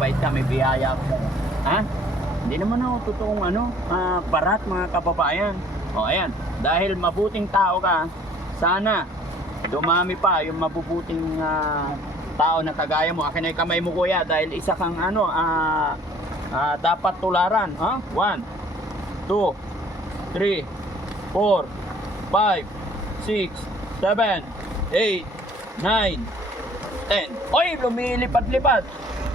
mabait ka, may biyaya ako sa'yo. Ha? Hindi naman ako totoong barat mga kababayan. O ayan, dahil mabuting tao ka, sana dumami pa yung mabubuting tao na kagaya mo. Akin ay kamay mo kuya dahil isa kang dapat tularan. 1, 2, 3, 4, 5, 6, 7, 8, 9, 10. Oy, lumilipad-lipad.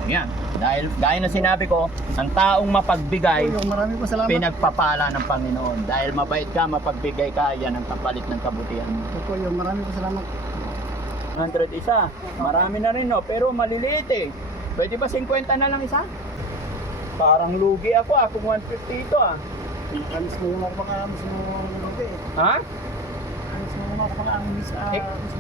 Ayan. Dahil gaya na sinabi ko, ang taong mapagbigay, Marami po salamat. pinagpapala ng Panginoon. Dahil mabait ka, mapagbigay ka, yan ang kapalit ng kabutihan mo. Opo, marami po salamat. 100 isa. Marami na rin, no? Pero maliliit eh. Pwede ba 50 na lang isa? Parang lugi ako, kung 150 ito Alis mo yung makapakamis mo lugi. Ha? Alis mo yung makapakamis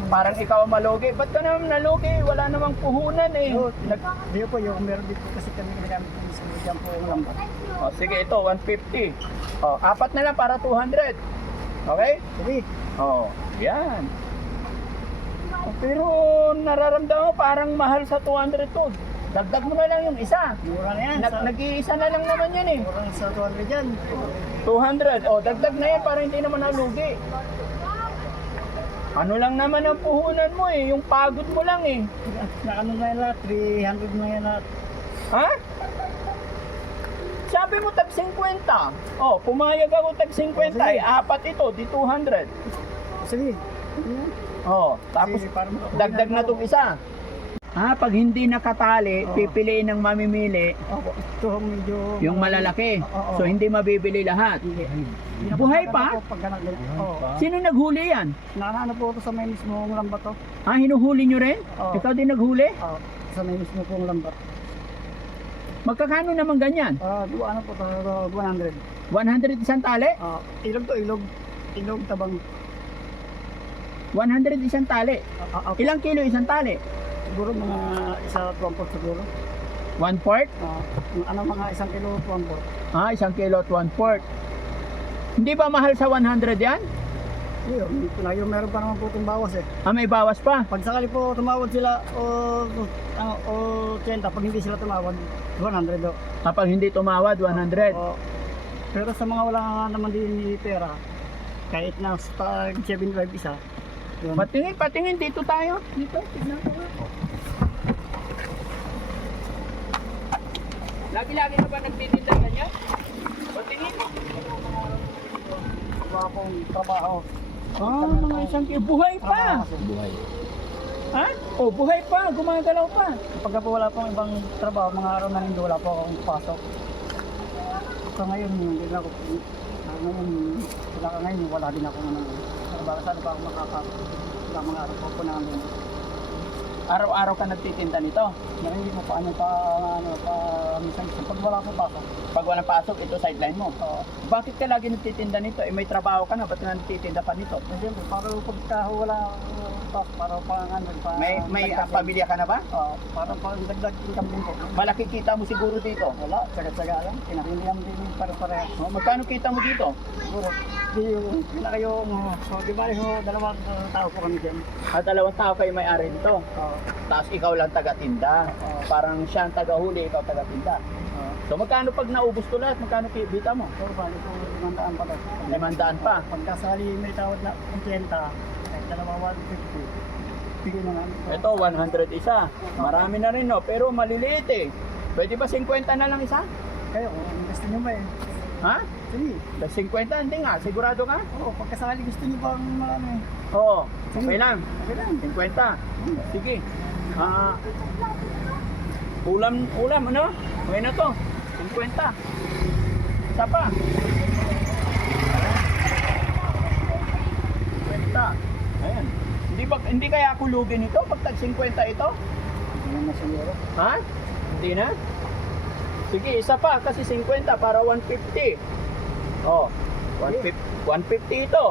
Parang ikaw ang malugi. Ba't ka naman nalugi? Wala namang puhunan eh. Hindi po, meron dito kasi kami ginagamit po sa dyan po yung lambat. O, sige, ito, 150. O, 4 na lang para 200. Okay? Sige. O, yan. O, pero nararamdaman mo parang mahal sa 200 to. Dagdag mo na lang yung isa. Mura na yan. Nag-iisa na lang naman yan eh. Mura sa 200 yan. 200. O, dagdag na yan para hindi naman nalugi. Ano lang naman ang puhunan mo eh. Yung pagod mo lang eh. Na ano na yan lahat, 300 na yan lahat. Ha? Sabi mo tag 50. Oh, pumayag ako tag 50. Ay, 4 ito, di 200. Sige. Oh, tapos Sige, para dagdag na itong isa. Pag hindi nakatali, pipiliin ng mamimili Opo, ito medyo... yung malalaki. Oo. So hindi mabibili lahat. Hindi. Buhay pa? Oo. Sino naghuli yan? Nakano po ito sa may mismong lambat to. Hinuhuli nyo rin? Oo. Ikaw din naghuli? Oo. Sa may mismo pong lambat. Magkakano naman ganyan? Ano po ito, 100. 100 isang tali? Ilog to, ilog. Ilog tabang. 100 isang tali. Ilang kilo isang tali? Siguro mga isa 1/4 siguro. 1/4? Mga 1 kilo 1/4. 1 kilo at 1/4. Hindi ba mahal sa 100 yan? Yung meron pa naman po itong bawas eh. May bawas pa. Pag sakali po tumawad sila o 30, pag hindi sila tumawad, 100 do. Kapag hindi tumawad, 100. Pero sa mga wala naman din pera, kahit na sa 75 isa, yun. Patingin, dito tayo. Dito, tignan ko nga. Lagi-lagi na ba nagtitinda ganyan? Patingin. Wala akong trabaho. Mga isang kilo. Buhay pa! Buhay. Ha? Buhay pa. Gumagalaw pa. Kapag po wala pong ibang trabaho, mga araw na rin wala po akong pasok. So ngayon, hindi na ako. Wala din ako naman. Baka saan ba ako makapasok? Wala mga araw po namin. Araw-araw ka nagtitinda nito. Hindi mo paano minsan pag wala akong pasok. Pag walang pasok, ito sideline mo. Bakit ka lagi nagtitinda nito? May trabaho ka na, ba't ka nagtitinda pa nito? Siyempre, para pagka wala pasok, para May pamilya ka na ba? para pang dagdag income din po. Malaki kita mo siguro dito. Wala, tsaga-tsaga lang. Pinakindihan din para-pareha. Magkano kita mo dito? Siguro, pinaka yung, so di ba yung dalawang tao po kami dyan. Dalawang tao kayo may-ari nito. Tapos ikaw lang taga-tinda. Parang siya ang taga-huli, ikaw taga-tinda. So magkano pag naubos to lahat? Magkano kita mo? So, bali po 500 pa daw. 500 pa. Pagkasali may tawad na 50, kahit dalawa 150. Bigyan na namin. Ito, 100 isa. Marami na rin, no? Pero maliliit eh. Pwede ba 50 na lang isa? Kayo, kung gusto nyo ba eh. Ha? Sige. 50, hindi nga. Sigurado ka? Oo, pagkasali gusto nyo bang marami? Oo. Okay lang. Okay lang. 50. Sige. Ulam, ano? Okay na to. 50. Isa pa. 50. Ayan. Hindi kaya ako lugi nito pag tag 50 ito? Hindi na siguro. Ha? Hindi na? Sige, isa pa kasi 50 para 150. 150 ito.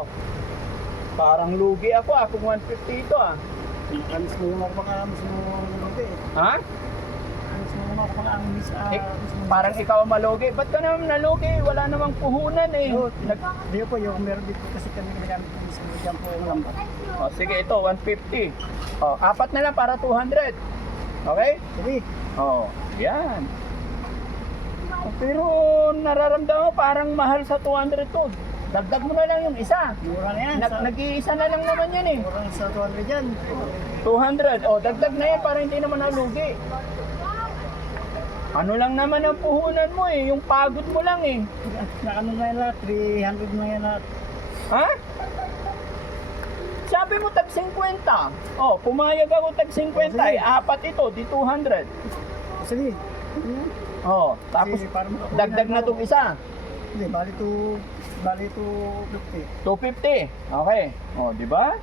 Parang lugi ako kung 150 ito Alis mo yung makapakamis mo lugi. Ha? Alis mo yung makapakamis Parang ikaw ang malugi. Ba't ka naman nalugi? Wala namang puhunan eh. Hindi po, meron dito kasi kami ginagamit po sa dyan po yung lambat. Sige, ito 150. 4 na lang para 200. Okay? Sige. Oo, yan. Pero nararamdaman mo parang mahal sa 200 to. Dagdag mo na lang yung isa. Mura na yan. Nag-iisa na lang naman yan eh. Mura sa 200 yan. 200. O, dagdag na yan para hindi naman nalugi. Ano lang naman ang puhunan mo eh. Yung pagod mo lang eh. Na ano na yan lahat? 300 na yan lahat. Ha? Sabi mo tag 50. Oh, pumayag ako tag 50. Ay, apat ito, di 200. Sige. Oh, tapos Sige, para makauwi dagdag na ako. itong isa. Hindi, bali to 50. 250. Okay. Oh, di ba?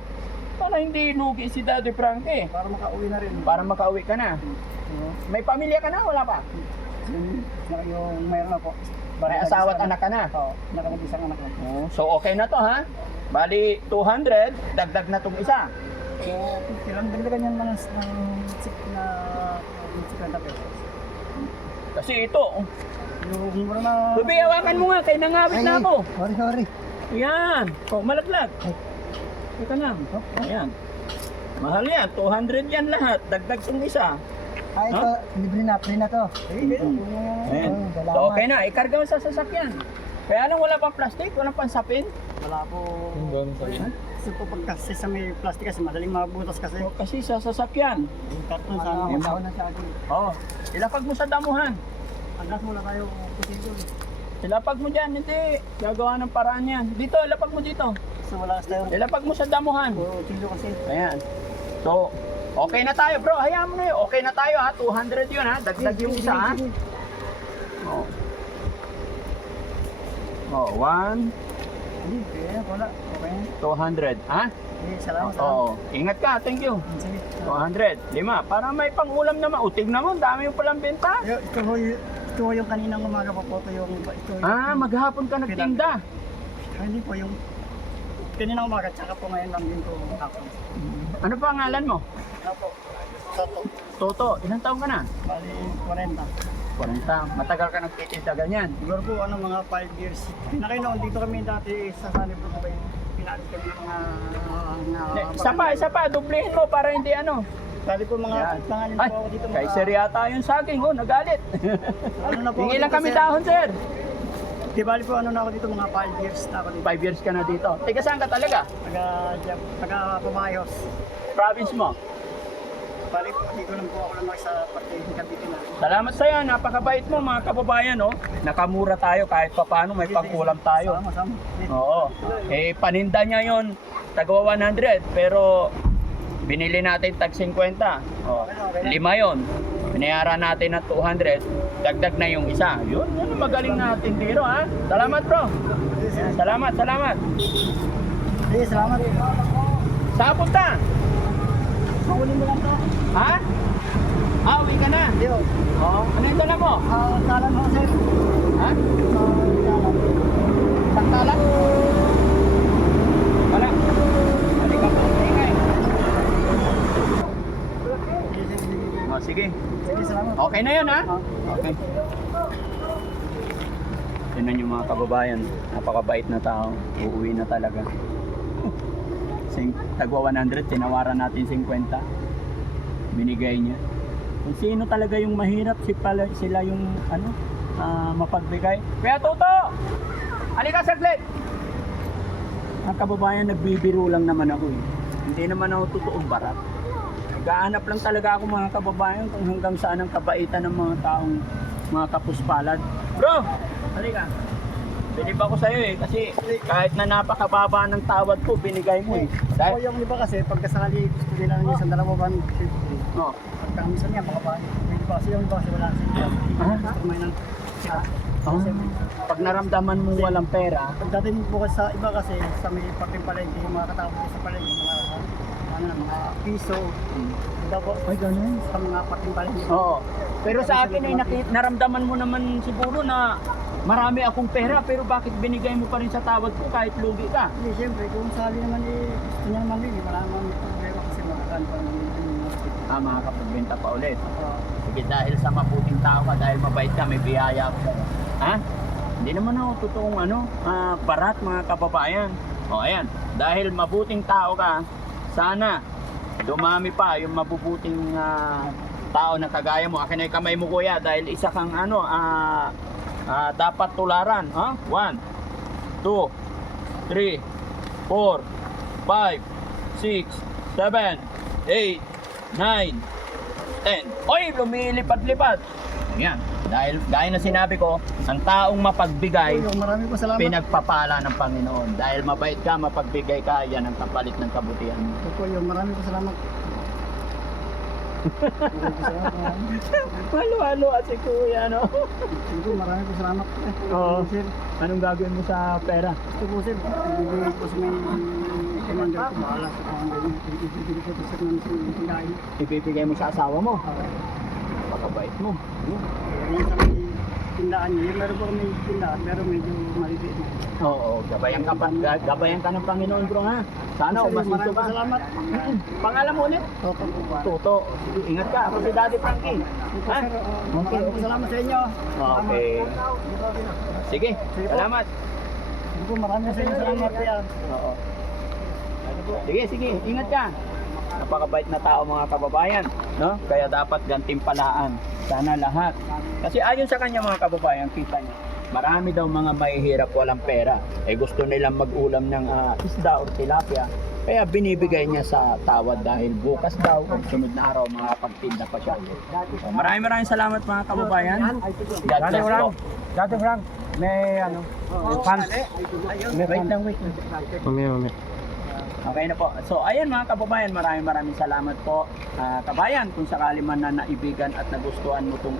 Para hindi lugi si Daddy Frankie. Para makauwi na rin. Para makauwi ka na. May pamilya ka na? Wala pa? Yung mayroon ako. May asawa at anak ka na? Oo, nakapag-isang anak na. Oh, so okay na to ha? Bali 200, dagdag na itong isa. So, kailan dagdagan yan ng sik na 50 pesos. Kasi ito, Yung mura na... Ruby, hawakan mo nga, kay nangawit na ako. Sorry. Yan. Oh, malaglag. Teka lang. Ayan. Mahal yan. 200 yan lahat. Dagdag itong isa. Ah, ito, libre na, free na to. Ayan. So, okay na. Ikarga mo sa sasakyan. Kaya lang wala pang plastic, walang pang sapin. Wala po. Kasi po pagkasi sa may plastic kasi madaling mabutas kasi. O, kasi sa sasakyan. Yung karton sa na sa akin. Oh, ilapag mo sa damuhan. Hanggang wala tayo kusilyo. Ilapag mo dyan, hindi. Gagawa ng paraan yan. Dito, ilapag mo dito. So wala kasi tayo Ilapag mo sa damuhan. kusilyo kasi. Ayan. So, okay na tayo bro. Hayaan mo na yun. Okay na tayo ha. 200 yun ha. Dagdag yung isa ha. Oh. Oh, 1, Hindi, kaya wala. Okay. 200. Ha? Sige, salamat. Oo. Ingat ka. Thank you. Sige. 200. 5. Para may pang-ulam naman. Utig naman. Dami yung palang benta. Ito yung kaninang umaga pa po. Ito yung... Ah, maghapon ka nagtinda. Hindi po yung... Kaninang umaga, tsaka po ngayon lang din po ako. Ano pa ang ngalan mo? Ano po? Toto. Toto. Ilang taong ka na? Bali, 40. 40. Matagal ka nagtitinda ganyan. Siguro po mga 5 years. Pinakay noon dito kami dati sa Sanibro po kayo. Pinalit kami ng Isa pa. Dublihin mo para hindi ano. Dali po mga Yan. tanganin Ay, po ako dito. kay sir yata yung saging. Oh, nagalit. Ano na po Hingi lang dito, kami sir? dahon, sir. Di bali po ano na ako dito mga 5 years na ako dito. 5 years ka na dito. Teka, saan ka talaga? Taga Pumayos. Province mo. Bali po dito lang po ako lang sa parte ng Cavite na. Salamat sa'yo. Napakabait mo, mga kababayan. Oh. Nakamura tayo kahit pa paano. May pangkulam tayo. Sama. Oo. Eh, paninda niya yon tagwa 100. Pero binili natin tag 50. Oh, 5 yon. Binayaran natin ng 200. Dagdag na yung isa. Yun ang magaling na tindero ha. Salamat bro. Salamat. Sige, salamat. Saan punta? Mahuli mo lang to. Ha? Uwi ka na. Yo. Oo. Ano yung dala mo? Talan ho, sir. Ha? Talan. Saktalan? Wala. Halika pa. Ingay. Oh, sige. Sige, salamat. Okay na yun ha? Okay. Tignan yung mga kababayan. Napakabait na tao. Uuwi na talaga. Tagwa 100, tinawaran natin 50. Binigay niya. Kung sino talaga yung mahirap, sila yung mapagbigay. Kaya Toto! Halika saglit! Ang kababayan, nagbibiro lang naman ako eh. Hindi naman ako totoong barat. Nagaanap lang talaga ako mga kababayan kung hanggang saan ang kabaitan ng mga taong mga kapuspalad. Bro! Halika! Bilib ako sa'yo eh, kasi kahit na napakababa ng tawad ko, binigay mo eh. O yung iba kasi, pagkasali gusto nila ng isang 250. No. Pagka minsan niya, baka hindi pa kasi yung iba kasi wala sila. Gusto kumain ng sila. Pag naramdaman mo walang pera, Pagdating po kasi sa iba kasi, sa may parting palengke, yung mga katawag sa palengke, mga piso. Diba po? ay ganun. Sa mga parting palengke. Oo. Pero sa akin ay naramdaman mo naman siguro na marami akong pera, pero bakit binigay mo pa rin sa tawad ko kahit lugi ka? Hindi, siyempre, kung sabi naman gusto niya naman din, wala naman may problema kasi makakaan pa naman yung Makakapagbenta pa ulit. Sige, dahil sa mabuting tao ka, dahil mabait ka, may biyaya ako. Ha? Hindi naman ako totoong barat mga kababayan. O ayan, dahil mabuting tao ka, sana dumami pa yung mabubuting tao na kagaya mo. Akin ay kamay mo kuya dahil isa kang dapat tularan. 1, 2, 3, 4, 5, 6, 7, 8, 9, 10. Oy, lumilipad-lipad. Yan. Dahil gaya na sinabi ko, ang taong mapagbigay, Yung marami po salamat. pinagpapala ng Panginoon. Dahil mabait ka, mapagbigay ka, yan ang kapalit ng kabutihan mo. Ito po yung marami po salamat. Marami po salamat. Halo-halo si kuya, no? Ito po, marami po salamat. Oo. Sir, Anong gagawin mo sa pera? ito po sir, ibibigay po sa may commander ko, bahala sa commander niya. Ibibigay ko po sir ng tindahan. Ipipigay mo sa asawa mo. Pakabait mo. Yan sa may tindahan niya. Yung meron po may tindahan, pero medyo maliliit na. Oo, gabayan ka ng Panginoon, bro, ha? Sana Sir, umasito maraming ka. salamat. Pangalan mo ulit? Toto po ba? Tuto. Sige, ingat ka. Ako si Daddy Frankie. Ito Ha? sir, maraming po salamat sa inyo. Okay. Sige, salamat. Ito po, maraming sa inyo salamat. Yan. Oo. Sige, sige, ingat ka. Napakabait na tao mga kababayan, no? Kaya dapat gantimpalaan sana lahat. Kasi ayon sa kanya mga kababayan, kita niya, marami daw mga mahihirap walang pera. Eh gusto nilang mag-ulam ng isda o tilapia. Kaya binibigay niya sa tawad dahil bukas daw, sunod na araw, makapagtinda pa siya. So, maraming salamat mga kababayan. God bless po. Dati Frank, may fans. Wait lang, wait lang. Mamaya. Okay na po. So, ayan mga kababayan, maraming salamat po. Kabayan, kung sakali man na naibigan at nagustuhan mo itong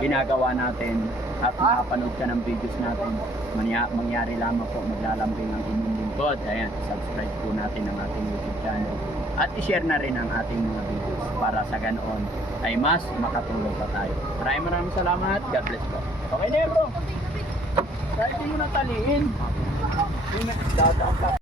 ginagawa natin at makapanood ka ng videos natin, mangyari lamang po, maglalambing ang inyong lingkod. Ayan, subscribe po natin ang ating YouTube channel. At i-share na rin ang ating mga videos para sa ganoon ay mas makatulong pa tayo. Maraming salamat. God bless po. Okay na yun, bro. Kahit hindi mo nataliin. Dadaan ka.